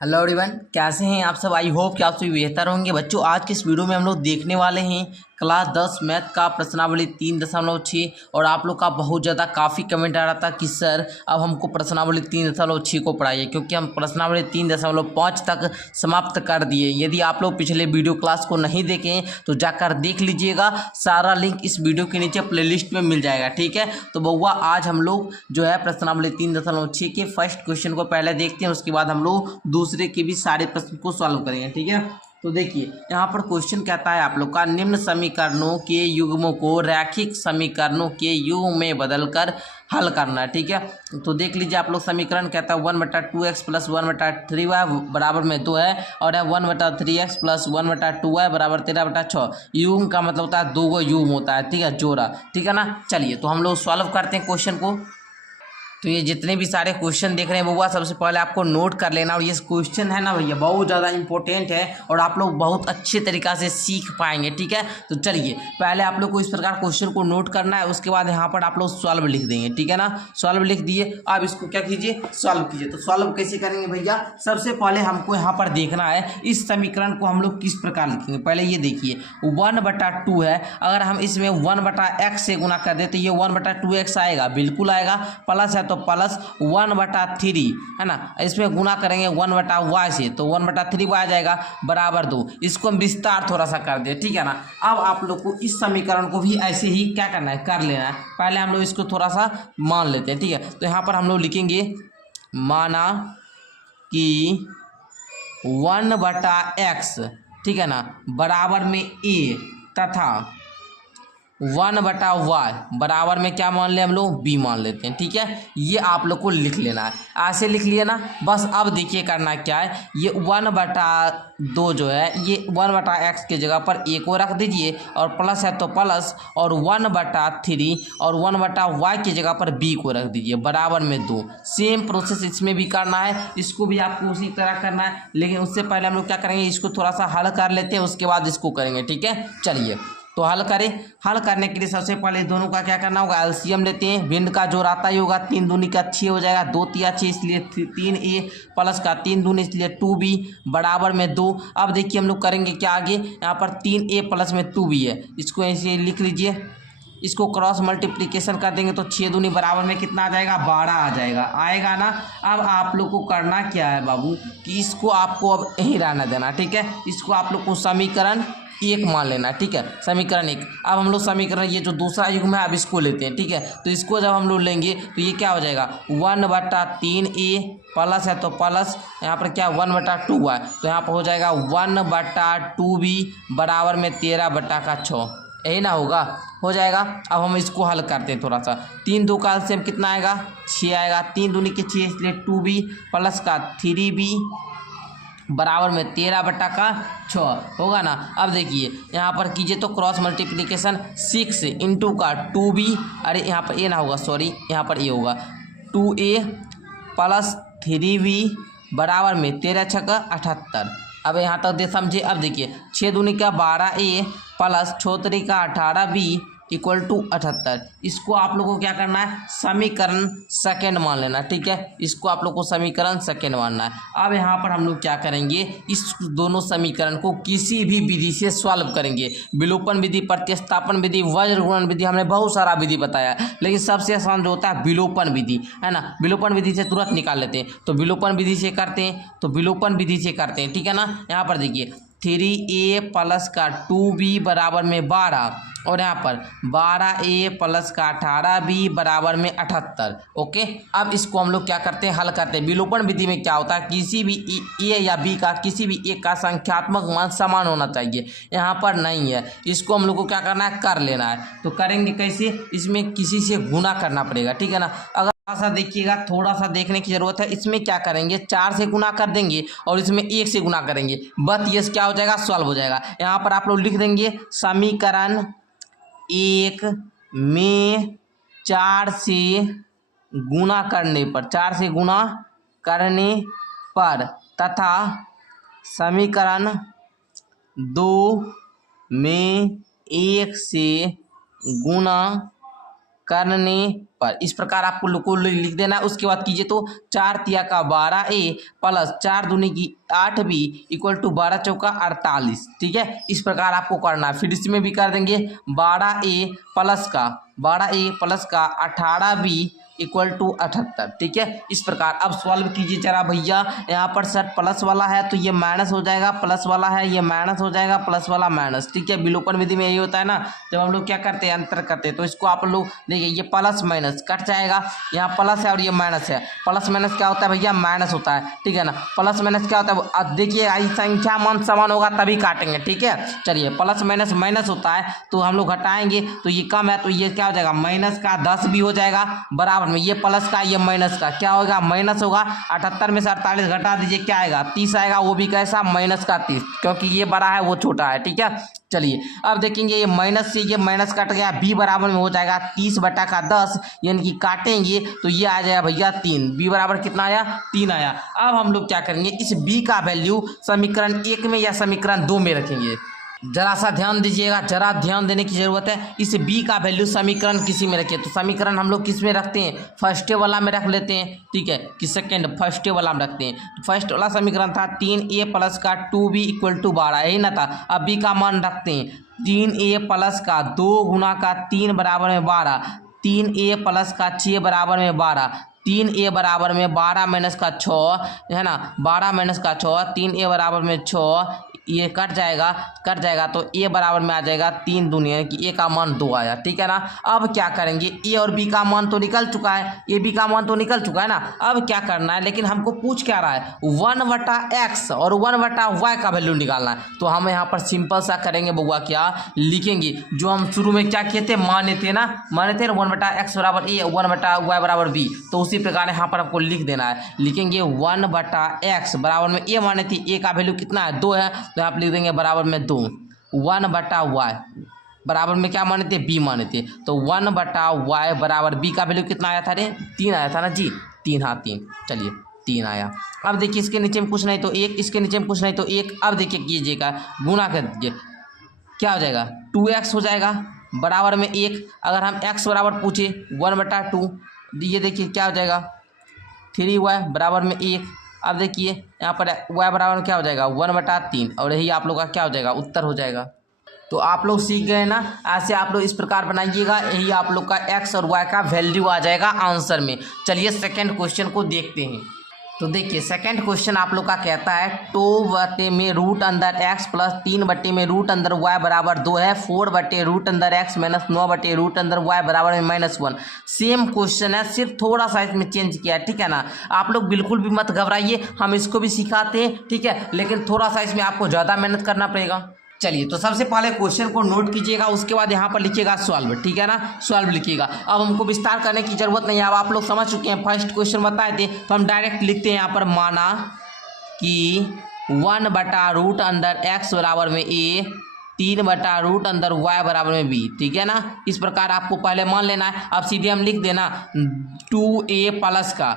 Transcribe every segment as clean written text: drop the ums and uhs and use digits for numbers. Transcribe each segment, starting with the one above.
Hello everyone, कैसे हैं आप सब। आई होप कि आप सभी बेहतर होंगे। बच्चों, आज के इस वीडियो में हम लोग देखने वाले हैं क्लास 10 मैथ का प्रश्नावली 3.6। और आप लोग का बहुत ज़्यादा काफ़ी कमेंट आ रहा था कि सर अब हमको प्रश्नावली 3.6 को पढ़ाइए, क्योंकि हम प्रश्नावली 3.5 तक समाप्त कर दिए। यदि आप लोग पिछले वीडियो क्लास को नहीं देखें तो जाकर देख लीजिएगा, सारा लिंक इस वीडियो के नीचे प्लेलिस्ट में मिल जाएगा। ठीक है, तो बउआ आज हम लोग जो है प्रश्नावली 3.6 के फर्स्ट क्वेश्चन को पहले देखते हैं, उसके बाद हम लोग दूसरे के भी सारे प्रश्न को सॉल्व करेंगे। ठीक है, तो देखिए यहाँ पर क्वेश्चन कहता है आप लोग का, निम्न समीकरणों के युग्मों को रैखिक समीकरणों के युग्म में बदलकर हल करना है। ठीक है, तो देख लीजिए आप लोग, समीकरण कहता है 1/2x प्लस 1/3y बराबर में 2 है, और है 1/3x प्लस 1/2y बराबर 13/6। युग्म का मतलब होता है दो गो युग्म होता है। ठीक है, जोड़ा। ठीक है ना, चलिए तो हम लोग सॉल्व करते हैं क्वेश्चन को। तो ये जितने भी सारे क्वेश्चन देख रहे हैं बउआ, सबसे पहले आपको नोट कर लेना। और ये क्वेश्चन है ना भैया, बहुत ज़्यादा इंपॉर्टेंट है और आप लोग बहुत अच्छे तरीक़ा से सीख पाएंगे। ठीक है, तो चलिए पहले आप लोग को इस प्रकार क्वेश्चन को नोट करना है, उसके बाद यहाँ पर आप लोग सॉल्व लिख देंगे। ठीक है ना, सॉल्व लिख दिए। अब इसको क्या कीजिए, सॉल्व कीजिए। तो सॉल्व कैसे करेंगे भैया, सबसे पहले हमको यहाँ पर देखना है इस समीकरण को हम लोग किस प्रकार लिखेंगे। पहले ये देखिए 1/2 है, अगर हम इसमें 1/x से गुना कर दे तो ये 1/2x आएगा, बिल्कुल आएगा। प्लस है तो प्लस 1/3 है ना, इसमें गुना करेंगे 1/y से तो 1/3y आ जाएगा बराबर 2। इसको हम विस्तार थोड़ा सा कर दे। ठीक है ना, अब आप लोग को इस समीकरण को भी ऐसे ही क्या करना है, कर लेना है। पहले हम लोग इसको थोड़ा सा मान लेते हैं। ठीक है, तो यहाँ पर हम लोग लिखेंगे, माना कि 1/x, ठीक है ना, बराबर में a तथा 1/y बराबर में क्या मान ले हम लोग, b मान लेते हैं। ठीक है, ये आप लोग को लिख लेना है। ऐसे लिख लिया ना, बस अब देखिए करना क्या है, ये 1/2 जो है ये 1/x की जगह पर a को रख दीजिए, और प्लस है तो प्लस, और 1/3 और 1/y की जगह पर b को रख दीजिए बराबर में 2। सेम प्रोसेस इसमें भी करना है, इसको भी आपको उसी तरह करना है। लेकिन उससे पहले हम लोग क्या करेंगे, इसको थोड़ा सा हल कर लेते हैं, उसके बाद इसको करेंगे। ठीक है, चलिए तो हल करें। हल करने के लिए सबसे पहले दोनों का क्या करना होगा, एलसीएम लेते हैं। भिन्न का जोड़ आता ही होगा, 3 दूनी का 6 हो जाएगा, 2 तिया 6 इसलिए 3a, प्लस का 3 दूनी इसलिए 2b बराबर में 2। अब देखिए हम लोग करेंगे क्या आगे, यहाँ पर 3a प्लस में 2b है, इसको ऐसे लिख लीजिए। इसको क्रॉस मल्टीप्लिकेशन कर देंगे तो 6 दूनी बराबर में कितना आ जाएगा, 12 आ जाएगा, आएगा ना। अब आप लोग को करना क्या है बाबू, कि इसको आपको अब यहीं रहना देना। ठीक है, इसको आप लोग को समीकरण 1 मान लेना। ठीक है, समीकरण 1। अब हम लोग समीकरण ये जो दूसरा युग्म है अब इसको लेते हैं। ठीक है, तो इसको जब हम लोग लेंगे तो ये क्या हो जाएगा, 1/3a प्लस है तो प्लस, यहाँ पर क्या 1/2 है तो यहाँ पर हो जाएगा 1/2b बराबर में 13/6। यही ना होगा, हो जाएगा। अब हम इसको हल करते हैं थोड़ा सा। 3 2 का एलसीएम कितना आएगा, 6 आएगा। 3 दूनी के 6 इसलिए 2b प्लस का 3b बराबर में 13/6 होगा ना। अब देखिए यहाँ पर कीजिए तो क्रॉस मल्टीप्लिकेशन 6 इंटू का 2b, अरे यहाँ पर ए ना होगा, सॉरी यहाँ पर ए होगा, 2a प्लस 3b बराबर में 13×6 78। अब यहाँ तक दे समझे। अब देखिए 6 दूनी का 12a प्लस 6 3 का 18b इक्वल टू 78। इसको आप लोग को क्या करना है, समीकरण सेकेंड मान लेना। ठीक है, इसको आप लोग को समीकरण सेकेंड मानना है। अब यहाँ पर हम लोग क्या करेंगे, इस दोनों समीकरण को किसी भी विधि से सॉल्व करेंगे। विलोपन विधि, प्रतिस्थापन विधि, वज्र गुणन विधि, हमने बहुत सारा विधि बताया, लेकिन सबसे आसान जो होता है विलोपन विधि है ना। विलोपन विधि से तुरंत निकाल लेते हैं, तो विलोपन विधि से करते हैं, तो विलोपन विधि से करते हैं। ठीक है ना, यहाँ पर देखिए 3a प्लस का 2b बराबर में 12, और यहाँ पर 12a प्लस का 18b बराबर में 78। ओके, अब इसको हम लोग क्या करते हैं, हल करते हैं। विलोपन विधि में क्या होता है, किसी भी a या b का किसी भी एक का संख्यात्मक मान समान होना चाहिए, यहाँ पर नहीं है। इसको हम लोग को क्या करना है, कर लेना है। तो करेंगे कैसे, इसमें किसी से गुना करना पड़ेगा। ठीक है ना, अगर थोड़ा सा देखिएगा, थोड़ा सा देखने की जरूरत है। इसमें क्या करेंगे, 4 से गुना कर देंगे और इसमें 1 से गुना करेंगे, बस ये क्या हो जाएगा, सॉल्व हो जाएगा। यहाँ पर आप लोग लिख देंगे समीकरण 1 में 4 से गुना करने पर, 4 से गुना करने पर, तथा समीकरण 2 में 1 से गुना करने पर। इस प्रकार आपको को लिख देना है। उसके बाद कीजिए तो 4 तिया का 12a प्लस 4 दूनी की 8b इक्वल टू 12 चौका 48। ठीक है, इस प्रकार आपको करना है। फिर इसमें भी कर देंगे 12a प्लस का 18b इक्वल टू 78। ठीक है, इस प्रकार अब सॉल्व कीजिए जरा भैया। यहाँ पर सर प्लस वाला है तो ये माइनस हो जाएगा, प्लस वाला है ये माइनस हो जाएगा, प्लस वाला माइनस। ठीक है, विलोपन विधि में यही होता है ना, जब हम लोग क्या करते हैं अंतर करते हैं। तो इसको आप लोग देखिए ये प्लस माइनस कट जाएगा, यहाँ प्लस है और ये माइनस है। प्लस माइनस क्या होता है भैया, माइनस होता है। ठीक है ना, प्लस माइनस क्या होता है, अब देखिए संख्या मान समान होगा तभी काटेंगे। ठीक है, चलिए प्लस माइनस माइनस होता है तो हम लोग घटाएंगे तो ये कम है तो ये क्या हो जाएगा, माइनस का 10 भी हो जाएगा बराबर में। ये प्लस का ये माइनस का क्या होगा, माइनस होगा। 78 में से 48 घटा दीजिए क्या आएगा, 30 आएगा। वो भी कैसा, माइनस का 30, क्योंकि ये बड़ा है वो छोटा है। ठीक है, चलिए अब देखेंगे ये माइनस से ये माइनस कट गया, b बराबर में हो जाएगा 30 बटा का 10, यानी कि काटेंगे तो ये आ जाएगा भैया 3। b बराबर कितना आया, 3 आया। अब हम लोग क्या करेंगे, इस b का वैल्यू समीकरण 1 में या समीकरण 2 में रखेंगे। जरा सा ध्यान दीजिएगा, जरा ध्यान देने की जरूरत है। इस b का वैल्यू समीकरण किसी में रखिए, तो समीकरण हम लोग किस में रखते हैं, फर्स्ट वाला में रख लेते हैं। ठीक है, कि सेकेंड फर्स्ट वाला में रखते हैं। तो फर्स्ट वाला समीकरण था 3a प्लस का 2b इक्वल टू 12, यही ना था। अब b का मान रखते हैं 3a प्लस का 2 गुना का 3 बराबर में 12, 3a प्लस का 6 बराबर में 12, 3a बराबर में 12 माइनस का 6 है ना, 12 माइनस का 6, 3a बराबर में 6, ये कट जाएगा तो a बराबर में आ जाएगा 3 दूनी, यानी कि a का मान 2 आया। ठीक है ना, अब क्या करेंगे, a और b का मान तो निकल चुका है, a b का मान तो निकल चुका है ना। अब क्या करना है, लेकिन हमको पूछ क्या रहा है, 1/x और 1/y का वैल्यू निकालना है। तो हम यहाँ पर सिंपल सा करेंगे बउआ, क्या लिखेंगे, जो हम शुरू में क्या किए थे, माने थे 1/x बराबर a, 1/y बराबर b। तो उसी प्रकार यहाँ पर आपको लिख देना है, लिखेंगे 1/x बराबर में a माने थी, a का वैल्यू कितना है, 2 है, तो आप लिख देंगे बराबर में 2। 1/y बराबर में क्या माने थे, b माने थे, तो 1/y बराबर b का वैल्यू कितना आया था रे, 3 आया था ना जी, 3, हाँ 3, चलिए 3 आया। अब देखिए इसके नीचे में कुछ नहीं तो 1, इसके नीचे में कुछ नहीं तो 1। अब देखिए कीजिएगा, गुना कर दीजिए, क्या हो जाएगा, 2x हो जाएगा बराबर में 1। अगर हम x बराबर पूछे 1/2, ये देखिए क्या हो जाएगा, 3y बराबर में 1। अब देखिए यहाँ पर y बराबर में क्या हो जाएगा, 1/3, और यही आप लोग का क्या हो जाएगा, उत्तर हो जाएगा। तो आप लोग सीख गए ना, ऐसे आप लोग इस प्रकार बनाइएगा, यही आप लोग का x और y का वैल्यू आ जाएगा आंसर में। चलिए सेकंड क्वेश्चन को देखते हैं। तो देखिए सेकंड क्वेश्चन आप लोग का कहता है 2 में रूट अंदर x प्लस 3 में रूट अंदर y बराबर 2 है, 4 रूट अंदर x माइनस 9 रूट अंदर y बराबर में -1। सेम क्वेश्चन है, सिर्फ थोड़ा सा इसमें चेंज किया है। ठीक है ना, आप लोग बिल्कुल भी मत घबराइए, हम इसको भी सिखाते हैं। ठीक है, लेकिन थोड़ा सा इसमें आपको ज़्यादा मेहनत करना पड़ेगा। चलिए तो सबसे पहले क्वेश्चन को नोट कीजिएगा, उसके बाद यहाँ पर लिखिएगा सॉल्व। ठीक है ना, सॉल्व लिखिएगा। अब हमको विस्तार करने की जरूरत नहीं है, अब आप लोग समझ चुके हैं। फर्स्ट क्वेश्चन बताए थे तो हम डायरेक्ट लिखते हैं यहाँ पर, माना कि 1/रूट अंदर x बराबर में a, 3/रूट अंदर y बराबर में b। ठीक है ना, इस प्रकार आपको पहले मान लेना है। अब सीधे हम लिख देना 2a प्लस का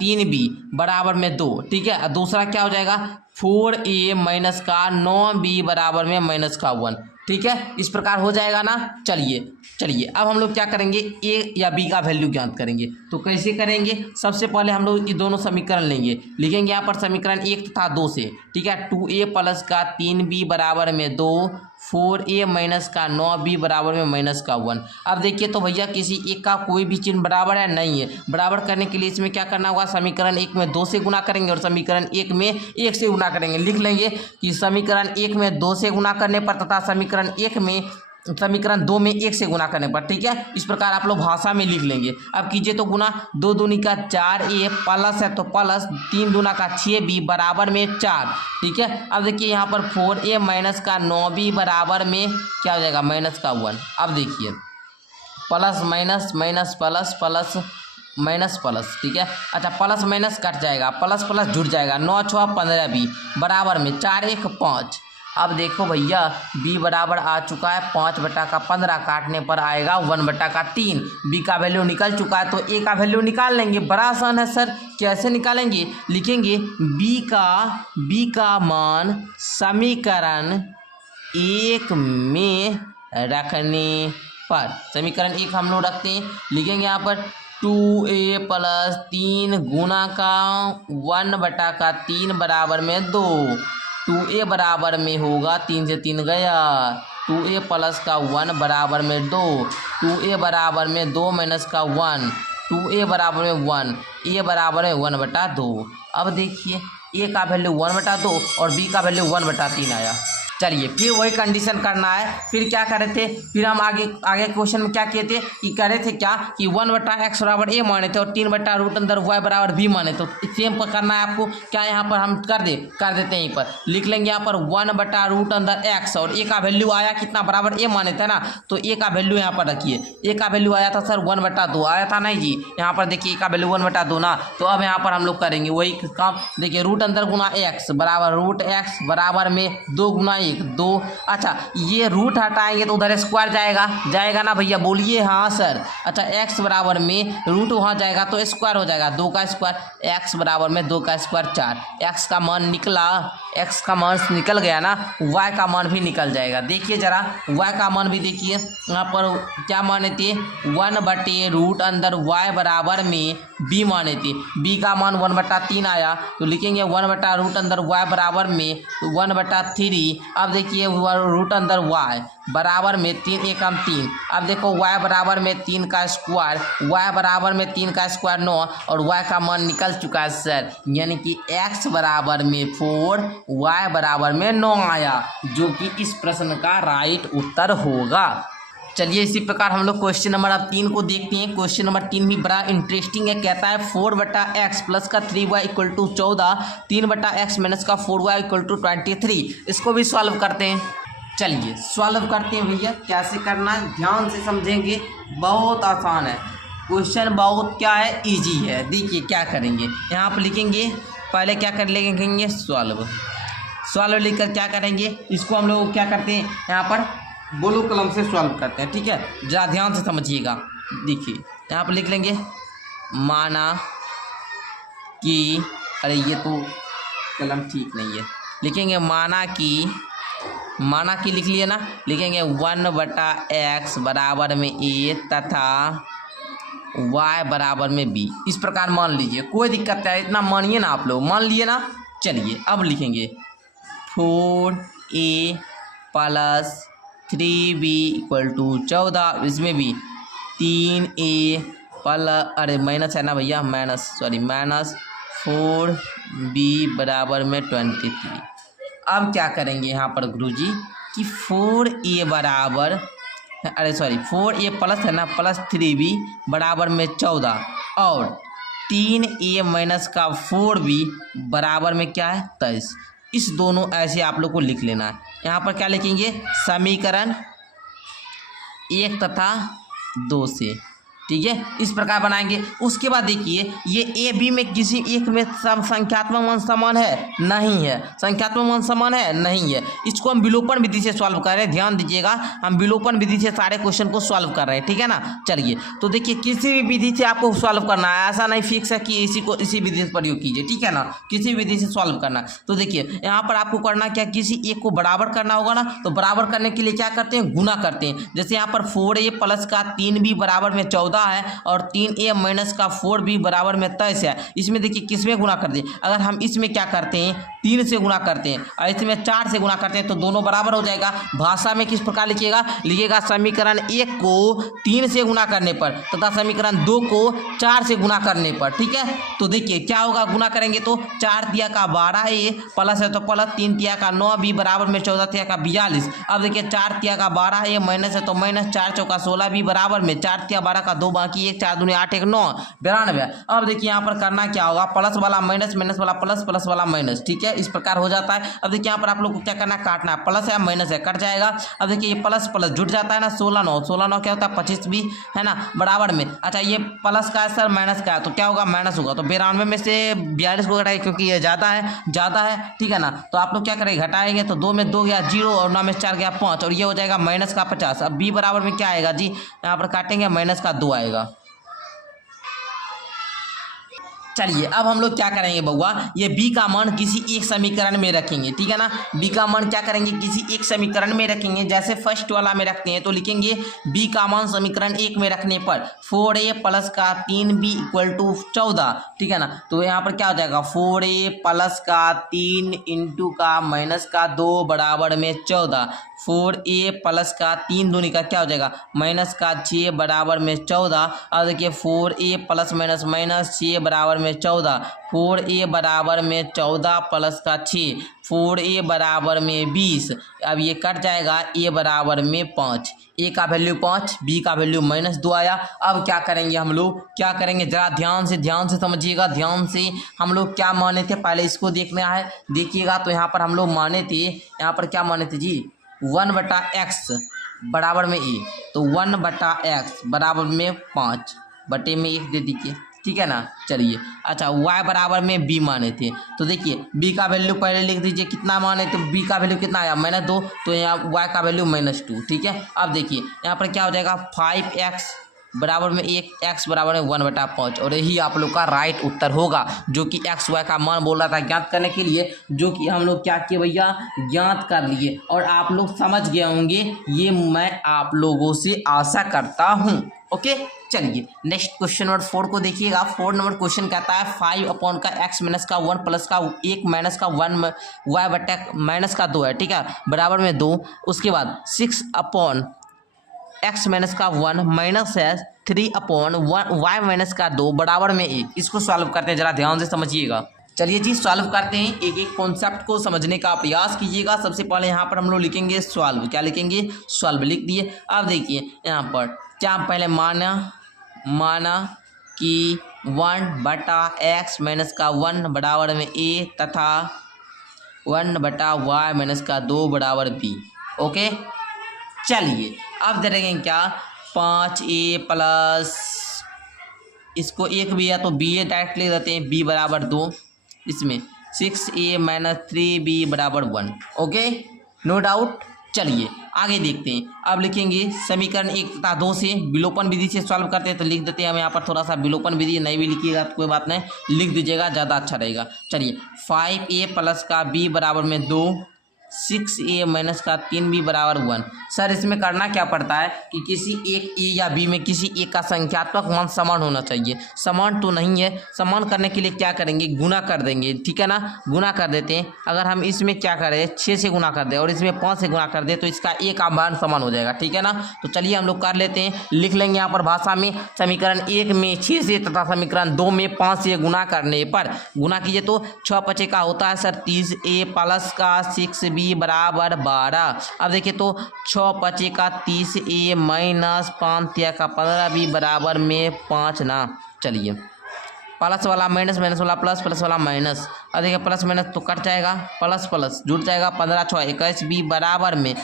3b बराबर में 2। ठीक है, दूसरा क्या हो जाएगा, 4a माइनस का 9b बराबर में -1। ठीक है, इस प्रकार हो जाएगा ना। चलिए अब हम लोग क्या करेंगे, a या b का वैल्यू ज्ञात करेंगे। तो कैसे करेंगे, सबसे पहले हम लोग ये दोनों समीकरण लेंगे, लिखेंगे यहाँ पर समीकरण 1 तथा 2 से। ठीक है, 2a प्लस का 3b बराबर में 2, 4a माइनस का 9b बराबर में -1। अब देखिए तो भैया किसी एक का कोई भी चिन्ह बराबर है नहीं है। बराबर करने के लिए इसमें क्या करना होगा, समीकरण 1 में 2 से गुना करेंगे और समीकरण 1 में 1 से गुना करेंगे। लिख लेंगे कि समीकरण 1 में 2 से गुना करने पर तथा समीकरण 2 में 1 से गुना करने पर। ठीक है, इस प्रकार आप लोग भाषा में लिख लेंगे। अब कीजिए तो गुना, 2 दूनी का 4a प्लस है तो प्लस 3 दूना का 6b बराबर में 4। ठीक है, अब देखिए यहाँ पर 4a माइनस का 9b बराबर में क्या हो जाएगा, -1। अब देखिए plus minus minus plus plus minus plus. ठीक है, अच्छा प्लस माइनस कट जाएगा, प्लस प्लस जुड़ जाएगा, 9 6 15b बराबर में 4 1 5। अब देखो भैया b बराबर आ चुका है 5/15, काटने पर आएगा 1/3। b का वैल्यू निकल चुका है तो a का वैल्यू निकाल लेंगे। बड़ा आसान है सर, कैसे निकालेंगे, लिखेंगे b का मान समीकरण 1 में रखने पर। समीकरण 1 हम लोग रखते हैं, लिखेंगे यहाँ पर 2a प्लस 3 गुना का 1/3 बराबर में 2। 2a बराबर में होगा 3 से 3 गया, 2a प्लस का 1 बराबर में 2, 2a बराबर में 2 माइनस का 1, 2a बराबर में 1, a बराबर में 1/2। अब देखिए a का वैल्यू 1/2 और b का वैल्यू 1/3 आया। चलिए फिर वही कंडीशन करना है। फिर क्या करे थे, फिर हम आगे क्वेश्चन में क्या किए थे कि करे थे क्या कि 1/x बराबर a माने थे और 3/√y बराबर b माने। तो सेम करना है आपको। क्या यहाँ पर हम कर देते हैं, यहीं पर लिख लेंगे यहाँ पर 1/√x और a का वैल्यू आया कितना बराबर a माने थे ना, तो a का वैल्यू यहाँ पर रखिए। a का वैल्यू आया था सर 1/2 आया था नहीं जी, यहाँ पर देखिए a का वैल्यू 1/2 ना। तो अब यहाँ पर हम लोग करेंगे वही काम। देखिए रूट अंदर गुना x बराबर √x बराबर में 2 गुना 1 2। अच्छा ये रूट हटाएंगे तो उधर स्क्वायर जाएगा ना भैया, बोलिए हाँ सर। अच्छा x बराबर में रूट वहाँ जाएगा तो स्क्वायर हो जाएगा, 2 का स्क्वायर, x बराबर में 2 का स्क्वायर 4। x का मान निकला, x का मान निकल गया ना, y का मान भी निकल जाएगा। देखिए जरा y का मान भी देखिए, यहाँ पर क्या माने थे 1/रूट अंदर y बराबर में b माने थे, b का मान 1/3 आया। तो लिखेंगे 1/रूट अंदर y बराबर में 1/3। अब देखिए रूट अंदर y बराबर में 3 एकम 3। अब देखो y बराबर में 3 का स्क्वायर, y बराबर में 3 का स्क्वायर 9 और y का मान निकल चुका है सर, यानी कि x बराबर में 4 y बराबर में 9 आया, जो कि इस प्रश्न का राइट उत्तर होगा। चलिए इसी प्रकार हम लोग क्वेश्चन नंबर अब 3 को देखते हैं। क्वेश्चन नंबर 3 भी बड़ा इंटरेस्टिंग है। कहता है 4/x प्लस का 3y equal to 14, 3/x minus का 4y इक्वल टू 23। इसको भी सॉल्व करते हैं। चलिए सॉल्व करते हैं भैया। कैसे करना है ध्यान से समझेंगे, बहुत आसान है क्वेश्चन, बहुत क्या है ईजी है। देखिए क्या करेंगे, यहाँ पर लिखेंगे पहले क्या कर लिखेंगे सॉल्व लिखकर क्या करेंगे, इसको हम लोग क्या करते हैं यहाँ पर ब्लू कलम से सॉल्व करते हैं। ठीक है, जरा ध्यान से समझिएगा। देखिए यहाँ पर लिख लेंगे माना कि, अरे ये तो कलम ठीक नहीं है, लिखेंगे माना कि लिख लिए ना, लिखेंगे 1/x बराबर में a तथा y बराबर में b। इस प्रकार मान लीजिए, कोई दिक्कत है, इतना मानिए ना आप लोग, मान लिए ना। चलिए अब लिखेंगे 4a plus 3b equal to 14, इसमें भी 3a प्लस, अरे माइनस है ना भैया, माइनस 4b बराबर में 23। अब क्या करेंगे यहाँ पर गुरुजी कि 4a बराबर, 4a प्लस है ना प्लस 3b बराबर में 14 और 3a माइनस का 4b बराबर में क्या है 23। इस दोनों ऐसे आप लोग को लिख लेना है। यहाँ पर क्या लिखेंगे समीकरण 1 तथा 2 से, ठीक है, इस प्रकार बनाएंगे। उसके बाद देखिए ये ए बी में किसी एक में संख्यात्मक मान समान है नहीं है, संख्यात्मक मान समान है नहीं है। इसको हम विलोपन विधि से सॉल्व कर रहे हैं, ध्यान दीजिएगा, हम विलोपन विधि से सारे क्वेश्चन को सॉल्व कर रहे हैं, ठीक है ना। चलिए तो देखिए किसी भी विधि से आपको सॉल्व करना है, ऐसा नहीं फिक्स है कि इसी विधि से प्रयोग कीजिए, ठीक है ना, किसी विधि से सॉल्व करना। तो देखिए यहाँ पर आपको करना क्या, किसी एक को बराबर करना होगा ना, तो बराबर करने के लिए क्या करते हैं गुना करते हैं। जैसे यहाँ पर 4a प्लस का 3b बराबर में 14 है और 3a माइनस का 4b बराबर में 23 है। इसमें देखिए किसमें गुना कर दें, अगर हम इसमें क्या करते हैं 3 से गुना करते हैं और इसमें 4 से गुना करते हैं तो दोनों बराबर हो जाएगा। भाषा में किस प्रकार लिखिएगा समीकरण 1 को 3 से गुना करने पर तथा समीकरण 2 को 4 से गुना करने पर, ठीक है। तो देखिए क्या होगा, गुना करेंगे तो 4 तिया का 12a प्लस है तो प्लस, 3 तिया का 9b बराबर में 14 तिया का 42। अब देखिए 4 तिया का 12a माइनस है तो माइनस, 4 चौका 16b बराबर में 4 तिया 12 का 2 बाकी 1, 4 दूनी 8, 1 9 92। अब देखिए यहाँ पर करना क्या होगा, प्लस वाला माइनस, माइनस वाला प्लस, प्लस वाला माइनस, ठीक है, इस प्रकार हो जाता है। अब देखिए यहाँ पर आप लोग को क्या करना है, काटना है, प्लस है माइनस है कट जाएगा। अब देखिए ये प्लस प्लस जुट जाता है ना, 16 9 क्या होता है 25 भी है ना बराबर में। अच्छा ये प्लस का है सर माइनस का है तो क्या होगा माइनस होगा, तो 92 में से 42 को घटाएंगे क्योंकि ये ज़्यादा है, ठीक है ना। तो आप लोग क्या करेंगे घटाएंगे तो 2 में 2 गया 0 और 9 में 4 गया 5 और ये हो जाएगा माइनस का 50। अब b बराबर में क्या आएगा जी, यहाँ पर काटेंगे माइनस का 2 आएगा। चलिए अब हम लोग क्या करेंगे बउआ, ये b का मान किसी एक समीकरण में रखेंगे, ठीक है ना। b का मान क्या करेंगे, किसी एक समीकरण में रखेंगे। जैसे फर्स्ट वाला में रखते हैं तो लिखेंगे b का मान समीकरण 1 में रखने पर 4a प्लस का 3b इक्वल टू 14, ठीक है ना। तो यहाँ पर क्या हो जाएगा, 4a प्लस का 3 इंटू का माइनस का 2 बराबर में 14, 4a प्लस का 3 दूनी का क्या हो जाएगा माइनस का 6 बराबर में 14। अब देखिए 4a प्लस माइनस माइनस 6 बराबर में 14, 4a बराबर में 14 प्लस का 6, 4a बराबर में 20। अब ये कट जाएगा, a बराबर में 5, a का वैल्यू 5, b का वैल्यू -2 आया। अब क्या करेंगे हम लोग, क्या करेंगे जरा ध्यान से समझिएगा, ध्यान से। हम लोग क्या माने थे, पहले इसको देखना है, देखिएगा। तो यहाँ पर हम लोग माने थे, यहाँ पर क्या माने थे जी, 1/x बराबर में a, तो 1/x बराबर में 5 बटे में 1 दे दीजिए, ठीक है ना। चलिए अच्छा, y बराबर में b माने थे, तो देखिए b का वैल्यू पहले लिख दीजिए, कितना माने तो b का वैल्यू कितना आया -2, तो यहाँ y का वैल्यू -2, ठीक है। अब देखिए यहाँ पर क्या हो जाएगा 5x बराबर में 1, x बराबर में 1/5, और यही आप लोग का राइट उत्तर होगा, जो कि x y का मान बोल रहा था ज्ञात करने के लिए, जो कि हम लोग क्या किए भैया, ज्ञात कर लिए। और आप लोग समझ गए होंगे, ये मैं आप लोगों से आशा करता हूँ। ओके चलिए नेक्स्ट क्वेश्चन नंबर 4 को देखिएगा। 4 नंबर क्वेश्चन कहता है 5 अपॉन का x माइनस का 1 प्लस का 1 माइनस का 1 y बटा माइनस का 2 है, ठीक है, बराबर में 2। उसके बाद 6 अपॉन x माइनस का 1 माइनस है 3 अपॉन y माइनस का 2 बराबर में 1। इसको सॉल्व करते हैं, जरा ध्यान से समझिएगा। चलिए जी सॉल्व करते हैं, एक एक कॉन्सेप्ट को समझने का प्रयास कीजिएगा। सबसे पहले यहाँ पर हम लोग लिखेंगे सॉल्व, क्या लिखेंगे, सॉल्व लिख दिए। अब देखिए यहाँ पर क्या पहले माना कि 1/x माइनस का 1 बराबर में a तथा 1/y माइनस का 2 बराबर b। ओके चलिए अब देखेंगे क्या, 5a प्लस इसको 1 भी है तो b डायरेक्ट ले देते हैं, b बराबर 2, इसमें 6a माइनस 3b बराबर 1। Okay no doubt. चलिए आगे देखते हैं। अब लिखेंगे समीकरण 1 तथा 2 से विलोपन विधि से सॉल्व करते हैं, तो लिख देते हैं हम यहाँ पर थोड़ा सा विलोपन विधि, नहीं भी लिखिएगा तो कोई बात नहीं, लिख दीजिएगा, ज़्यादा अच्छा रहेगा। चलिए 5a प्लस का b बराबर में 2, 6a माइनस का 3b बराबर 1। सर इसमें करना क्या पड़ता है कि किसी एक a या b में किसी एक का संख्यात्मक मान समान होना चाहिए। समान तो नहीं है, समान करने के लिए क्या करेंगे, गुना कर देंगे, ठीक है ना, गुना कर देते हैं। अगर हम इसमें क्या करें 6 से गुना कर दें और इसमें 5 से गुना कर दें तो इसका a का मान समान हो जाएगा, ठीक है ना। तो चलिए हम लोग कर लेते हैं, लिख लेंगे यहाँ पर भाषा में, समीकरण 1 में 6 से तथा समीकरण 2 में 5 से गुना करने पर, गुना कीजिए तो 6 5 का होता है सर 30a प्लस का 6b बराबर 12। अब देखिए तो 6 5 का 30a माइनस 5 का 15b बराबर में 5 ना। चलिए प्लस वाला माइनस, माइनस वाला प्लस, प्लस वाला माइनस। अब देखिए प्लस माइनस तो कट जाएगा, प्लस प्लस जुड़ जाएगा, 15 6 21b बराबर में,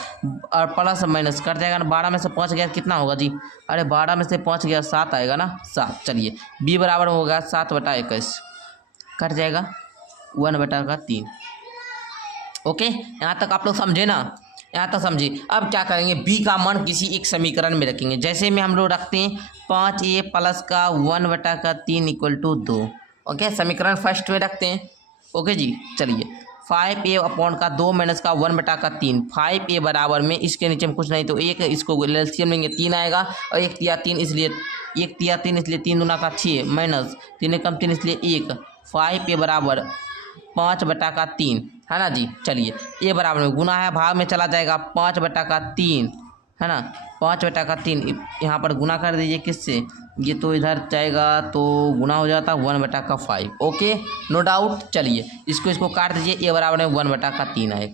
और प्लस माइनस कट जाएगा ना, 12 में से 5 गया कितना होगा जी, अरे 12 में से 5 गया 7 आएगा ना, 7। चलिए b बराबर होगा 7/21, कट जाएगा 1/3। ओके यहाँ तक आप लोग समझे ना, यहाँ तक समझे। अब क्या करेंगे, b का मान किसी एक समीकरण में रखेंगे। जैसे में हम लोग रखते हैं 5a प्लस का 1/3 इक्वल टू 2। ओके समीकरण फर्स्ट में रखते हैं। ओके जी चलिए 5a अपॉन का 2 माइनस का 1/3, 5a बराबर में, इसके नीचे में कुछ नहीं तो 1, इसको एलसीएम लेंगे 3 आएगा, और 1 तिया 3 इसलिए 1 तिया 3 इसलिए 3 दूना का 6 माइनस 3 कम 3 इसलिए 1, 5a बराबर 5/3 है ना जी। चलिए a बराबर में गुना है, भाग में चला जाएगा 5/3 है ना, 5/3 यहाँ पर गुना कर दीजिए किससे, ये तो इधर जाएगा तो गुना हो जाता 1/5। Okay no doubt. चलिए इसको काट दीजिए, a बराबर में 1/3 आए।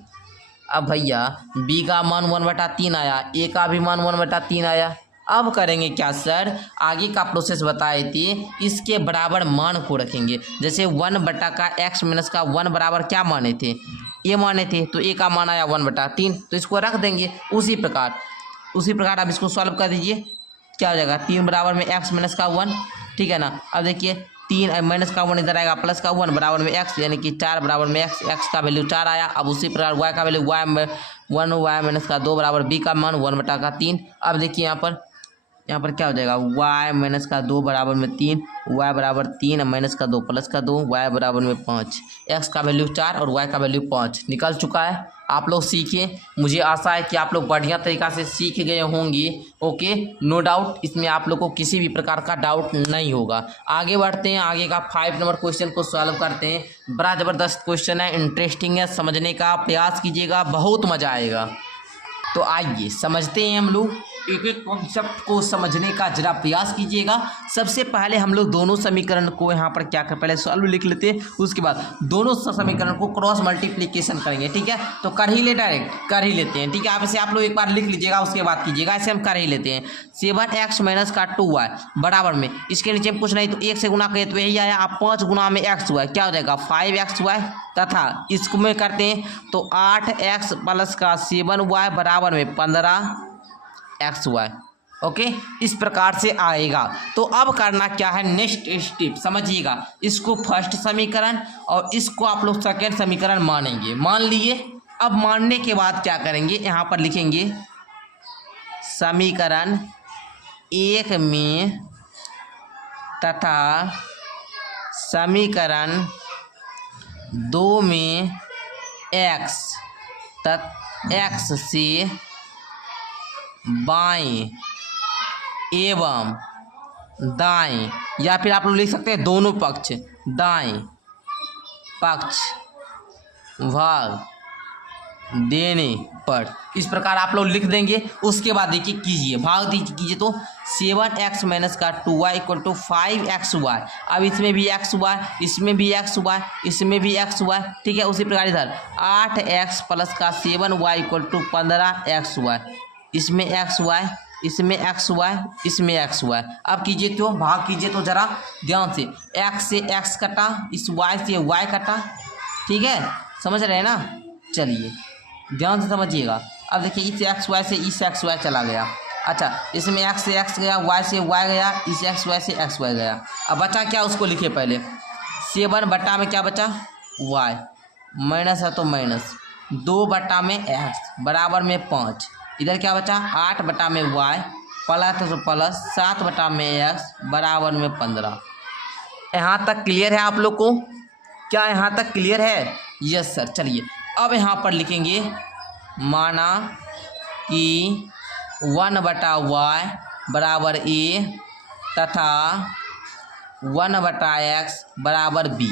अब भैया b का मान 1/3 आया, a का भी मान 1/3 आया। अब करेंगे क्या सर, आगे का प्रोसेस बताए थे, इसके बराबर मान को रखेंगे। जैसे 1/x माइनस का 1 बराबर क्या माने थे, a माने थे, तो a का मान आया 1/3, तो इसको रख देंगे। उसी प्रकार अब इसको सॉल्व कर दीजिए, क्या हो जाएगा 3 बराबर में x माइनस का 1, ठीक है ना। अब देखिए 3 माइनस का 1 इधर आएगा, प्लस का 1 बराबर में x, यानी कि 4 बराबर में x का वैल्यू 4 आया। अब उसी प्रकार y का वैल्यू 1y माइनस का 2 बराबर b का मान 1/3। अब देखिए यहाँ पर क्या हो जाएगा y माइनस का 2 बराबर में 3, y बराबर 3 माइनस का 2 प्लस का 2, y बराबर में 5, x का वैल्यू 4 और y का वैल्यू 5 निकल चुका है। आप लोग सीखे, मुझे आशा है कि आप लोग बढ़िया तरीक़ा से सीख गए होंगे। ओके, नो डाउट, इसमें आप लोग को किसी भी प्रकार का डाउट नहीं होगा। आगे बढ़ते हैं, आगे का 5 नंबर क्वेश्चन को सॉल्व करते हैं। बड़ा ज़बरदस्त क्वेश्चन है, इंटरेस्टिंग है, समझने का प्रयास कीजिएगा, बहुत मज़ा आएगा। तो आइए समझते हैं हम लोग, एक एक कॉन्सेप्ट को समझने का जरा प्रयास कीजिएगा। सबसे पहले हम लोग दोनों समीकरण को यहाँ पर क्या कर, पहले सॉल्व लिख लेते हैं, उसके बाद दोनों समीकरण को क्रॉस मल्टीप्लिकेशन करेंगे। ठीक है, तो कर ही ले, डायरेक्ट कर ही लेते हैं। ठीक है, आप इसे आप लोग एक बार लिख लीजिएगा, उसके बाद कीजिएगा। ऐसे हम कर ही लेते हैं। 7x माइनस का 2y बराबर में, इसके नीचे कुछ नहीं तो 1 से गुना करें तो यही आया। आप 5 गुना में xy क्या हो जाएगा 5xy, तथा इसको में करते हैं तो 8x प्लस का 7y बराबर में 15xy। ओके, इस प्रकार से आएगा। तो अब करना क्या है, नेक्स्ट स्टेप समझिएगा। इसको फर्स्ट समीकरण और इसको आप लोग सेकेंड समीकरण मानेंगे। मान लिए, अब मानने के बाद क्या करेंगे, यहाँ पर लिखेंगे समीकरण 1 में तथा समीकरण 2 में x से बाएं एवं दाएं, या फिर आप लोग लिख सकते हैं दोनों पक्ष, दाएं पक्ष भाग देने पर, इस प्रकार आप लोग लिख देंगे। उसके बाद देखिए कीजिए, भाग दीजिए कीजिए तो 7x माइनस का 2y इक्वल टू 5xy। अब इसमें भी xy, इसमें भी xy, इसमें भी xy। ठीक है, उसी प्रकार इधर 8x प्लस का 7y इक्वल टू 15xy, इसमें xy, इसमें xy, इसमें xy। अब कीजिए तो भाग कीजिए तो जरा ध्यान से, x से x कटा, इस y से y कटा। ठीक है, समझ रहे हैं ना, चलिए ध्यान से समझिएगा। अब देखिए इस xy से इस xy चला गया। अच्छा, इसमें x से x गया, y से y गया, इस xy से xy गया। अब बचा क्या, उसको लिखिए पहले। 7 बटा में क्या बचा y, माइनस है तो माइनस, 2 बटा में x बराबर में 5, इधर क्या बचा 8 बटा में y प्लस तो प्लस 7 बटा में x बराबर में 15। यहाँ तक क्लियर है आप लोग को? क्या यहाँ तक क्लियर है? Yes sir. चलिए अब यहाँ पर लिखेंगे, माना कि 1 बटा y बराबर a तथा 1 बटा x बराबर b।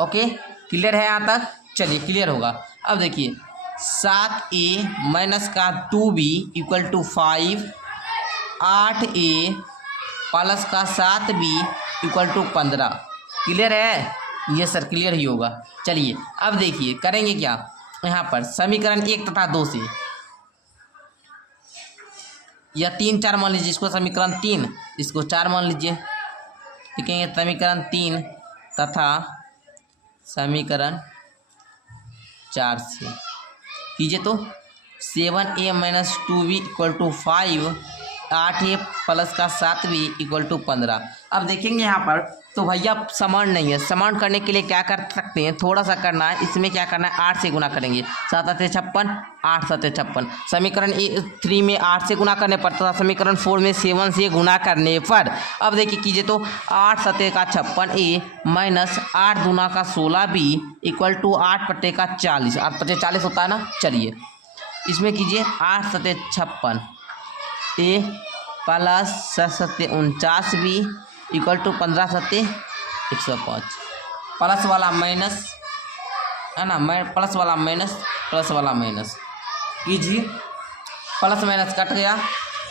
ओके, क्लियर है यहाँ तक? चलिए क्लियर होगा। अब देखिए 7a माइनस का 2b equal to 5, 8a plus का 7b इक्वल टू 15। क्लियर है? ये सर क्लियर ही होगा। चलिए अब देखिए करेंगे क्या, यहाँ पर समीकरण 1 तथा 2 से, या 3 4 मान लीजिए, इसको समीकरण 3, इसको 4 मान लीजिए। लिखेंगे समीकरण 3 तथा समीकरण 4 से कीजिए तो 7a minus 2b equal to 5, 8a plus का 7b इक्वल टू 15। अब देखेंगे यहाँ पर तो भैया समान नहीं है, समान करने के लिए क्या कर सकते हैं, थोड़ा सा करना है। इसमें क्या करना है, 8 से गुना करेंगे, 7 8 56, 8 7 56। समीकरण 3 में 8 से गुना करने पर तथा समीकरण 4 में 7 से गुना करने पर। अब देखिए कीजिए तो 8 7 का 56a माइनस 8 दूना का 16b इक्वल टू 8 बटे का 40, 8 बटे 40 होता है ना। चलिए इसमें कीजिए 8 7 56 a plus 7 7 49b equal to 15 7 105। Plus वाला माइनस है ना, प्लस वाला माइनस, प्लस वाला माइनस कीजिए, प्लस माइनस कट गया,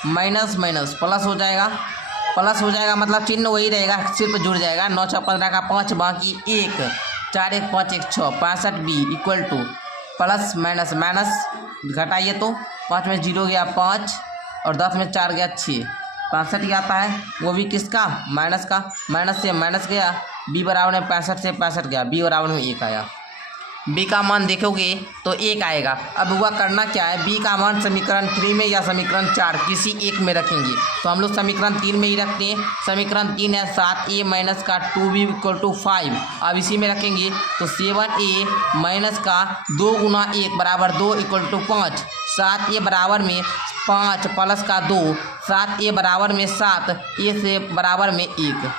माइनस माइनस प्लस हो जाएगा, प्लस हो जाएगा मतलब चिन्ह वही रहेगा, सिर्फ जुड़ जाएगा। 9 6 15 का 5 बाकी 1, 4 1 5 1 6, 65b equal to plus minus minus घटाइए तो 5 में 0 गया 5 और 10 में 4 गया 6, 65 आता है, वो भी किसका, माइनस का। माइनस से माइनस गया, b बराबर में 65 से 65 गया, b बराबर में 1 आया। b का मान देखोगे तो 1 आएगा। अब हुआ करना क्या है, b का मान समीकरण 3 में या समीकरण 4 किसी एक में रखेंगे। तो हम लोग समीकरण 3 में ही रखते हैं। समीकरण 3 है 7a माइनस का 2b इक्वल टू 5। अब इसी में रखेंगे तो 7a माइनस का 2 गुना 1 बराबर 2 इक्वल टू 5, 7a बराबर में 5 प्लस का 2 7 ए बराबर में 7 ए से बराबर में 1।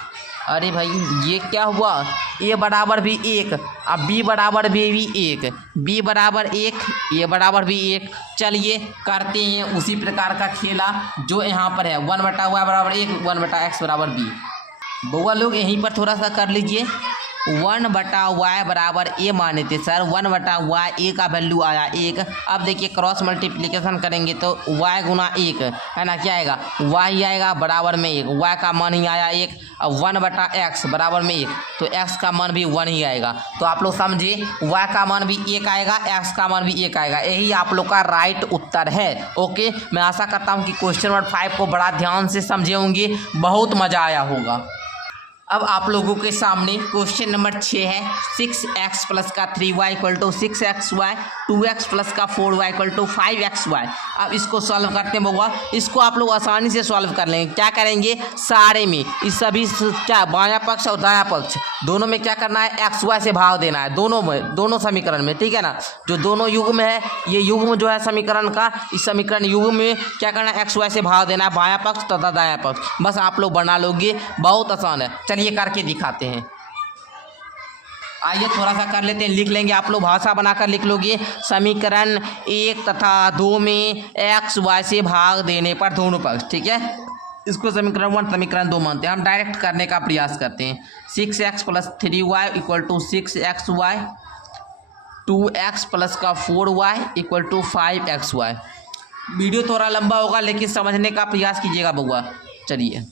अरे भाई ये क्या हुआ, ए बराबर भी 1, अब बी बराबर भी 1, बी बराबर 1, ए बराबर भी 1। चलिए करते हैं उसी प्रकार का खेला जो यहाँ पर है, 1/y बराबर 1, 1/x बराबर बी। बउआ लोग यहीं पर थोड़ा सा कर लीजिए। 1/y बराबर ए माने थे सर, 1/y ए का वैल्यू आया 1। अब देखिए क्रॉस मल्टीप्लिकेशन करेंगे तो y गुना 1 है ना, क्या आएगा, y ही आएगा बराबर में 1, y का मान ही आया 1। अब 1/x बराबर में 1, तो x का मान भी 1 ही आएगा। तो आप लोग समझे, y का मान भी 1 आएगा, x का मान भी 1 आएगा। यही आप लोग का राइट उत्तर है। ओके, मैं आशा करता हूँ कि क्वेश्चन नंबर 5 को बड़ा ध्यान से समझे होंगे, बहुत मज़ा आया होगा। अब आप लोगों के सामने क्वेश्चन नंबर 6 है। 6x प्लस का 3y equal to 6xy, 2x plus का 4y इक्वल टू 5xy। अब इसको सॉल्व करते हैं बउआ, इसको आप लोग आसानी से सॉल्व कर लेंगे। क्या करेंगे, सारे में इस सभी क्या बायां पक्ष और दायां पक्ष दोनों में क्या करना है, xy से भाग देना है, दोनों में, दोनों समीकरण में, ठीक है ना। जो दोनों युग्म है, ये युग्म जो है समीकरण का, इस समीकरण युग्म में क्या करना है, xy से भाग देना है, बायां पक्ष तथा दायां पक्ष। बस आप लोग बना लोगे, बहुत आसान है। चलिए करके दिखाते हैं। आइए थोड़ा सा कर लेते हैं, लिख लेंगे, आप लोग भाषा बनाकर लिख लोगे। समीकरण 1 तथा 2 में एक्स वाई से भाग देने पर दोनों पक्ष, ठीक है, इसको समीकरण 1 समीकरण 2 मानते हैं। हम डायरेक्ट करने का प्रयास करते हैं। 6x plus 3y equal to 6xy, 2x plus का 4y equal to 5xy। Video थोड़ा लंबा होगा लेकिन समझने का प्रयास कीजिएगा बउआ। चलिए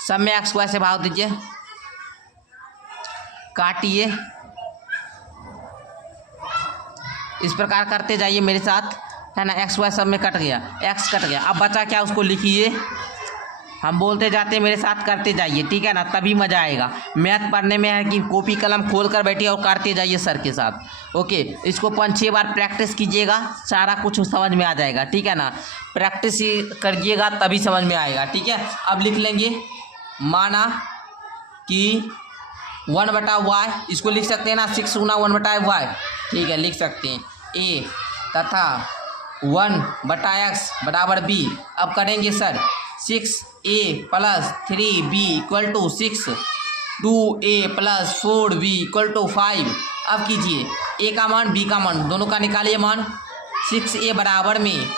सब में एक्स वाई से भाग दीजिए, काटिए, इस प्रकार करते जाइए मेरे साथ, है ना। एक्स वाई सब में कट गया, एक्स कट गया, अब बचा क्या, उसको लिखिए। हम बोलते जाते मेरे साथ करते जाइए, ठीक है ना, तभी मज़ा आएगा। मैथ पढ़ने में है कि कॉपी कलम खोल कर बैठिए और करते जाइए सर के साथ। ओके, इसको 5-6 बार प्रैक्टिस कीजिएगा, सारा कुछ समझ में आ जाएगा, ठीक है ना। प्रैक्टिस करिएगा तभी समझ में आएगा, ठीक है। अब लिख लेंगे, माना कि 1/y, इसको लिख सकते हैं ना, 6 गुना 1/y, ठीक है, लिख सकते हैं। a तथा 1/x बराबर b। अब करेंगे sir, 6a plus 3b equal to 6, 2a plus 4b equal to 5। अब कीजिए, a का मान b का मान दोनों का निकालिए मान। 6a बराबर में,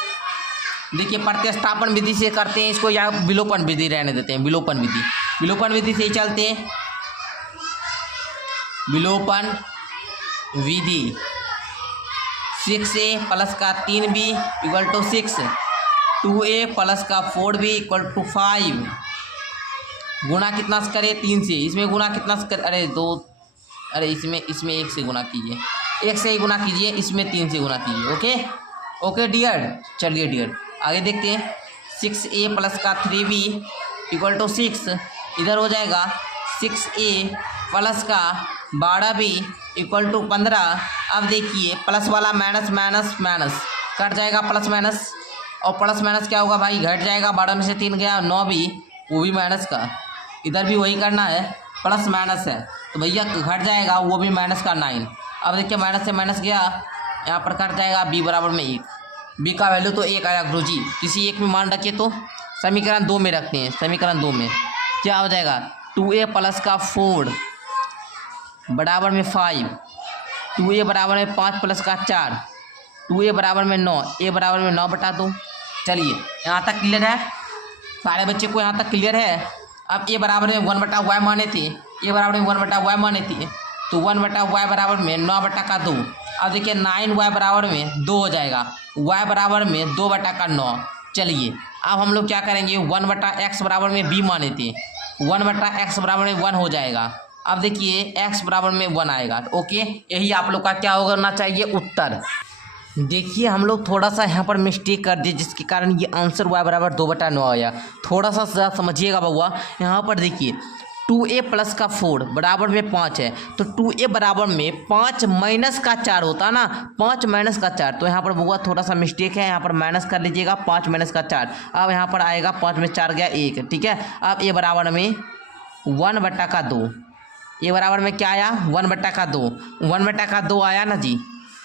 देखिए प्रतिस्थापन विधि से करते हैं इसको, या विलोपन विधि रहने देते हैं, विलोपन विधि, विलोपन विधि से ही चलते हैं। विलोपन विधि, 6a प्लस का 3b equal to 6, 2a plus का 4b इक्वल टू 5। गुणा कितना से करे, 3 से, इसमें गुणा कितना से करे, अरे 2, अरे इसमें 1 से गुणा कीजिए, 1 से ही गुणा कीजिए, इसमें 3 से गुणा कीजिए। ओके ओके डियर, चलिए डियर आगे देखते हैं। 6a प्लस का 3b इक्वल टू 6, इधर हो जाएगा 6a प्लस का 12b इक्वल टू 15। अब देखिए प्लस वाला माइनस माइनस माइनस कट जाएगा, प्लस माइनस, और प्लस माइनस क्या होगा भाई, घट जाएगा, 12 में से 3 गया, 9 भी, वो भी माइनस का, इधर भी वही करना है, प्लस माइनस है तो भैया घट जाएगा, वो भी माइनस का 9। अब देखिए माइनस से माइनस गया, यहाँ पर कट जाएगा, b बराबर में 1, b का वैल्यू तो 1 आया गुरुजी, किसी एक में मान रखिए। तो समीकरण 2 में रखते हैं, समीकरण 2 में क्या हो जाएगा, 2a प्लस का 4 बराबर में 5, 2a बराबर में 5 प्लस का 4, 2a बराबर में 9, a बराबर में 9/2। चलिए यहाँ तक क्लियर है, सारे बच्चे को यहाँ तक क्लियर है। अब a बराबर में 1/y माने थे, a बराबर में 1/y माने थे, तो 1/y बराबर में 9/2। अब देखिए 9y बराबर में 2 हो जाएगा, y बराबर में 2/9। चलिए अब हम लोग क्या करेंगे, 1/x बराबर में b माने थे, 1/x बराबर में 1 हो जाएगा। अब देखिए x बराबर में 1 आएगा। ओके, यही आप लोग का क्या होना चाहिए, उत्तर। देखिए हम लोग थोड़ा सा यहाँ पर मिस्टेक कर दिए, जिसके कारण ये आंसर y बराबर 2/9 आया। थोड़ा सा समझिएगा बउआ, यहाँ पर देखिए 2a प्लस का 4 बराबर में 5 है, तो 2a बराबर में 5 माइनस का 4 होता है ना, 5 माइनस का 4, तो यहाँ पर बउआ थोड़ा सा मिस्टेक है, यहाँ पर माइनस कर लीजिएगा, 5 माइनस का 4। अब यहाँ पर आएगा 5 में 4 गया 1, ठीक है। अब a बराबर में 1/2, a बराबर में क्या आया, 1/2, 1/2 आया ना जी।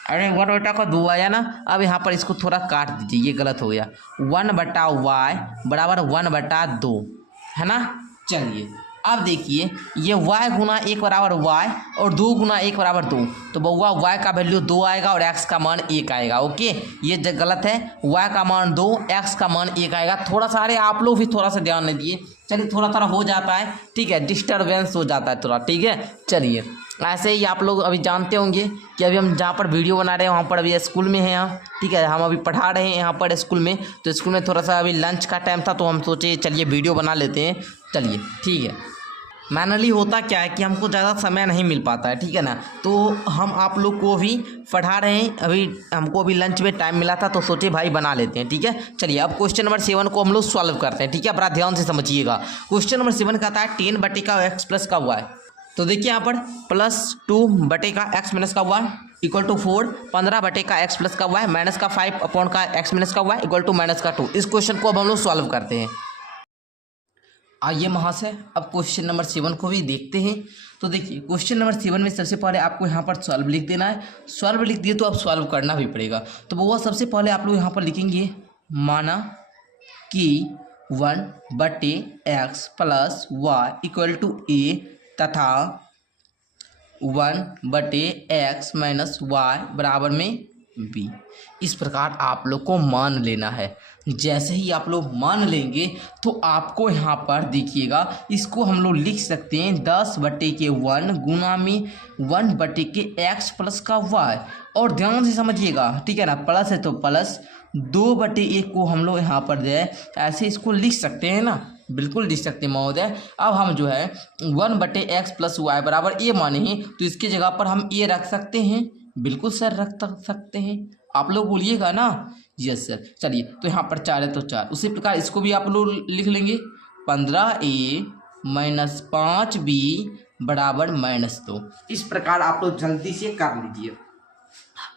अरे 1/2 आया ना। अब यहाँ पर इसको थोड़ा काट दीजिए, ये गलत हो गया। 1/y बराबर 1/2 है ना। चलिए अब देखिए ये y गुना 1 बराबर y और 2 गुना 1 बराबर 2, तो बउआ y का वैल्यू 2 आएगा और x का मान 1 आएगा। ओके, ये गलत है, y का मान 2, x का मान 1 आएगा। थोड़ा सा, अरे आप लोग भी थोड़ा सा ध्यान नहीं दिए। चलिए थोड़ा थोड़ा हो जाता है, ठीक है, डिस्टर्बेंस हो जाता है थोड़ा, ठीक है। चलिए ऐसे ही आप लोग अभी जानते होंगे कि अभी हम जहाँ पर वीडियो बना रहे हैं वहाँ पर अभी स्कूल में हैं यहाँ, ठीक है, हम अभी पढ़ा रहे हैं यहाँ पर स्कूल में। तो स्कूल में थोड़ा सा अभी लंच का टाइम था तो हम सोचे चलिए वीडियो बना लेते हैं। चलिए ठीक है। मैनली होता क्या है कि हमको ज़्यादा समय नहीं मिल पाता है, ठीक है ना, तो हम आप लोग को भी पढ़ा रहे हैं। अभी हमको अभी लंच में टाइम मिला था तो सोचे भाई बना लेते हैं, ठीक है। चलिए अब क्वेश्चन नंबर 7 को हम लोग सॉल्व करते हैं, ठीक है, बड़ा ध्यान से समझिएगा। क्वेश्चन नंबर 7 कहता है 10 बटे का x प्लस का y। तो देखिए यहाँ पर +2 बटे का x माइनस का y इक्वल टू 4, 15 बटे का x प्लस का y माइनस का 5 अपॉन का x माइनस का y इक्वल टू माइनस का 2। इस क्वेश्चन को अब हम लोग सॉल्व करते हैं। आइए वहाँ से अब क्वेश्चन नंबर 7 को भी देखते हैं। तो देखिए क्वेश्चन नंबर 7 में सबसे पहले आपको यहाँ पर सॉल्व लिख देना है। सॉल्व लिख दिए तो अब सॉल्व करना भी पड़ेगा। तो वो सबसे पहले आप लोग यहाँ पर लिखेंगे, माना कि 1 बटे x plus y equal to a तथा 1 बटे x माइनस y बराबर में b। इस प्रकार आप लोग को मान लेना है। जैसे ही आप लोग मान लेंगे तो आपको यहाँ पर देखिएगा, इसको हम लोग लिख सकते हैं 10 बटे के 1 गुना में 1 बटे के x प्लस का y। और ध्यान से समझिएगा, ठीक है ना, प्लस है तो प्लस 2 बटे 1 को हम लोग यहाँ पर जो है ऐसे इसको लिख सकते हैं ना, बिल्कुल लिख सकते हैं महोदय। अब हम जो है 1 बटे x प्लस वाई बराबर a माने हैं तो इसकी जगह पर हम a रख सकते हैं। बिल्कुल सर रख सकते हैं, आप लोग बोलिएगा ना। Yes sir. चलिए तो यहाँ पर 4 है तो 4, उसी प्रकार इसको भी आप लोग लिख लेंगे 15a माइनस 5b बराबर -2। इस प्रकार आप लोग जल्दी से कर लीजिए।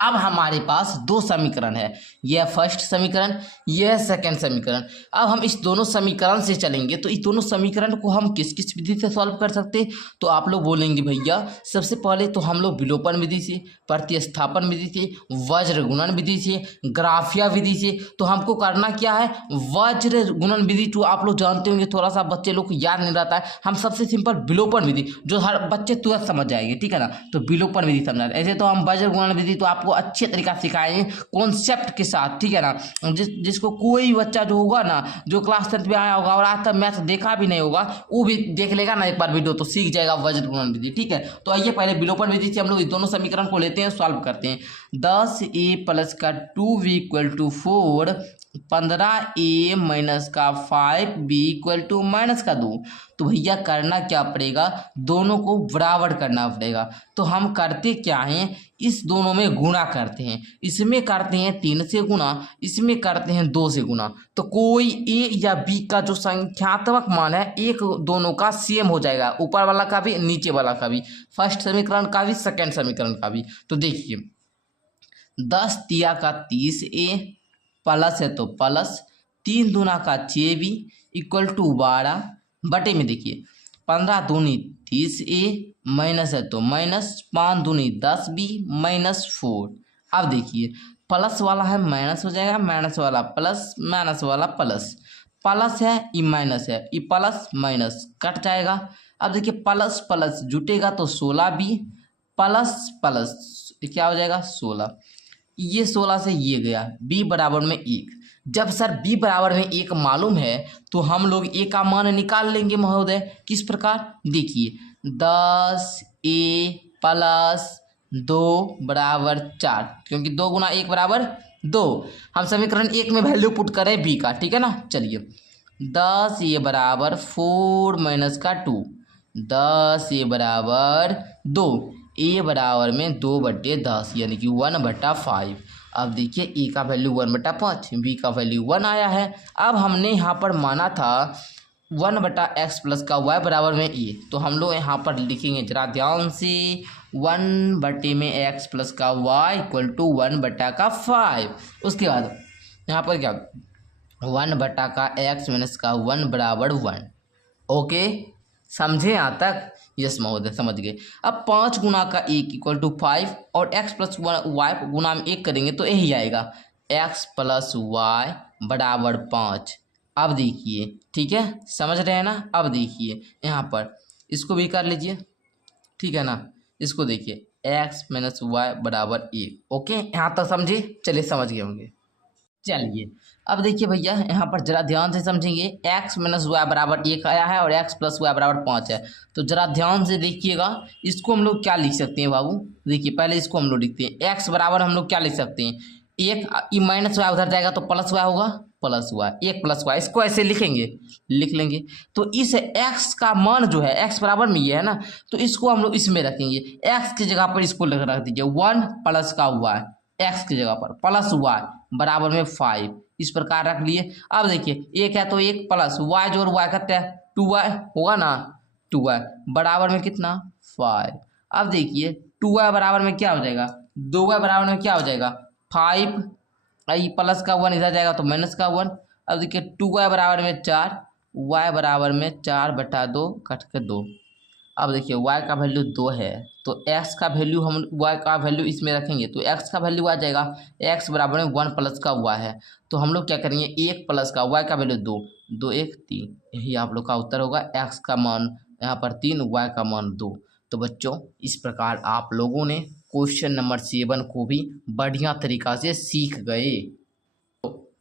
अब हमारे पास 2 समीकरण है, यह फर्स्ट समीकरण, यह सेकंड समीकरण। अब हम इस दोनों समीकरण से चलेंगे तो इस दोनों समीकरण को हम किस किस विधि से सॉल्व कर सकते हैं। तो आप लोग बोलेंगे भैया सबसे पहले तो हम लोग विलोपन विधि से, प्रतिस्थापन विधि से, वज्र गुणन विधि से, ग्राफिया विधि से। तो हमको करना क्या है, वज्र गुणन विधि तो आप लोग जानते होंगे, थोड़ा सा बच्चे लोग को याद नहीं रहता है। हम सबसे सिंपल विलोपन विधि जो हर बच्चे तुरंत समझ जाएंगे, ठीक है ना, तो विलोपन विधि समझना। ऐसे तो हम वज्र गुणन विधि तो आपको अच्छे तरीका से सिखाएंगे कॉन्सेप्ट के साथ, ठीक है ना। जिसको कोई बच्चा जो होगा ना, जो क्लास 10 में आया होगा और आज तक मैथ देखा भी नहीं होगा, वो भी देख लेगा ना एक बार वीडियो तो सीख जाएगा वज्र गुणन विधि, ठीक है। तो आइए पहले विलोपन विधि से हम लोग इस दोनों समीकरण को लेते हैं, सॉल्व करते हैं। 10a प्लस का 2b equal to 4, 15a minus का 5b इक्वल टू माइनस का 2। तो भैया करना क्या पड़ेगा, दोनों को बराबर करना पड़ेगा। तो हम करते क्या हैं, इस दोनों में गुणा करते हैं। इसमें करते हैं 3 से गुणा, इसमें करते हैं 2 से गुणा। तो कोई a या b का जो संख्यात्मक मान है एक दोनों का सेम हो जाएगा, ऊपर वाला का भी नीचे वाला का भी, फर्स्ट समीकरण का भी सेकेंड समीकरण का भी। तो देखिए 10 तिया का 30a प्लस है तो प्लस 3 दूना का 6b इक्वल टू 12 बटे में देखिए 15 दूनी 30a माइनस है तो माइनस 5 दूनी 10b माइनस 4। अब देखिए प्लस वाला है माइनस हो जाएगा, माइनस वाला प्लस, माइनस वाला प्लस, प्लस है ये माइनस है, ये प्लस माइनस कट जाएगा। अब देखिए प्लस प्लस जुटेगा तो 16b प्लस प्लस क्या हो जाएगा 16। ये 16 से ये गया, b बराबर में 1। जब सर b बराबर में 1 मालूम है तो हम लोग a का मान निकाल लेंगे महोदय। किस प्रकार, देखिए 10a प्लस 2 बराबर 4, क्योंकि 2 गुना 1 बराबर 2। हम समीकरण 1 में वैल्यू पुट करें b का, ठीक है ना। चलिए 10a बराबर 4 माइनस का 2, 10a बराबर 2, a बराबर में 2/10 यानी कि 1/5। अब देखिए a का वैल्यू 1/5, b का वैल्यू 1 आया है। अब हमने यहाँ पर माना था 1/x प्लस का y बराबर में a, तो हम लोग यहाँ पर लिखेंगे जरा ध्यान से 1 बटे में x प्लस का y इक्वल टू 1/5। उसके बाद यहाँ पर क्या 1 बटा का x माइनस का 1 बराबर 1। ओके समझे यहाँ तक? यस महोदय समझ गए। अब 5 गुना का 1 इक्वल टू 5 और x प्लस वाई गुना में 1 करेंगे तो यही आएगा x प्लस वाई बराबर 5। अब देखिए, ठीक है, समझ रहे हैं ना? अब देखिए यहाँ पर इसको भी कर लीजिए, ठीक है ना? इसको देखिए x माइनस वाई बराबर 1। ओके, यहाँ तक समझे? चलिए समझ गए होंगे। चलिए अब देखिए भैया, यहाँ पर जरा ध्यान से समझेंगे। x माइनस वाई बराबर 1 आया है और x प्लस वाई बराबर 5 है, तो जरा ध्यान से देखिएगा। इसको हम लोग क्या लिख सकते हैं बाबू? देखिए पहले इसको हम लोग लिखते हैं। x बराबर हम लोग क्या लिख सकते हैं? 1 माइनस वाई उधर जाएगा तो प्लस वाई होगा, प्लस वाई 1 प्लस वाई, इसको ऐसे लिखेंगे, लिख लेंगे। तो इस x का मान जो है x बराबर में ये है ना, तो इसको हम लोग इसमें रखेंगे। x की जगह पर इसको रख दीजिए 1 प्लस का y, x की जगह पर प्लस y बराबर में 5, इस प्रकार रख लिए। अब देखिए 1 है तो 1 प्लस y जोड़ y करते हैं 2y होगा ना, 2y बराबर में कितना 5। अब देखिए 2y बराबर में क्या हो जाएगा, 2y बराबर में क्या हो जाएगा 5, आई प्लस का 1 इधर जाएगा तो माइनस का 1। अब देखिए 2y बराबर में 4, y बराबर में 4/2 कट के 2। अब देखिए y का वैल्यू 2 है तो x का वैल्यू हम y का वैल्यू इसमें रखेंगे तो x का वैल्यू आ जाएगा x बराबर में 1 प्लस का y है, तो हम लोग क्या करेंगे 1 प्लस का y का वैल्यू 2, 2 1 3, यही आप लोग का उत्तर होगा। x का मान यहाँ पर 3, y का मान 2। तो बच्चों इस प्रकार आप लोगों ने क्वेश्चन नंबर 7 को भी बढ़िया तरीक़ा से सीख गए।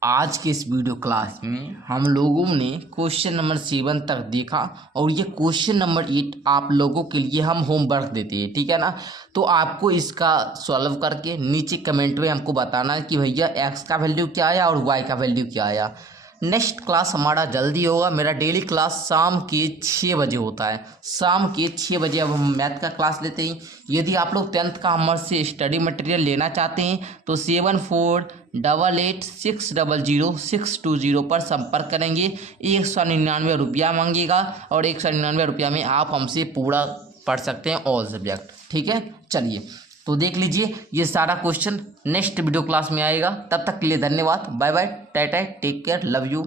आज के इस वीडियो क्लास में हम लोगों ने क्वेश्चन नंबर 7 तक देखा और ये क्वेश्चन नंबर 8 आप लोगों के लिए हम होमवर्क देते हैं, ठीक है ना? तो आपको इसका सॉल्व करके नीचे कमेंट में हमको बताना है कि भैया x का वैल्यू क्या आया और y का वैल्यू क्या आया। नेक्स्ट क्लास हमारा जल्दी होगा। मेरा डेली क्लास शाम के 6 बजे होता है, शाम के 6 बजे अब हम मैथ का क्लास लेते हैं। यदि आप लोग 10th का हमारे से स्टडी मटेरियल लेना चाहते हैं तो 7488600620 पर संपर्क करेंगे। 199 रुपया मांगेगा और 199 रुपया में आप हमसे पूरा पढ़ सकते हैं ऑल सब्जेक्ट, ठीक है? चलिए तो देख लीजिए ये सारा क्वेश्चन नेक्स्ट वीडियो क्लास में आएगा। तब तक के लिए धन्यवाद, bye bye, tata, take care, love you.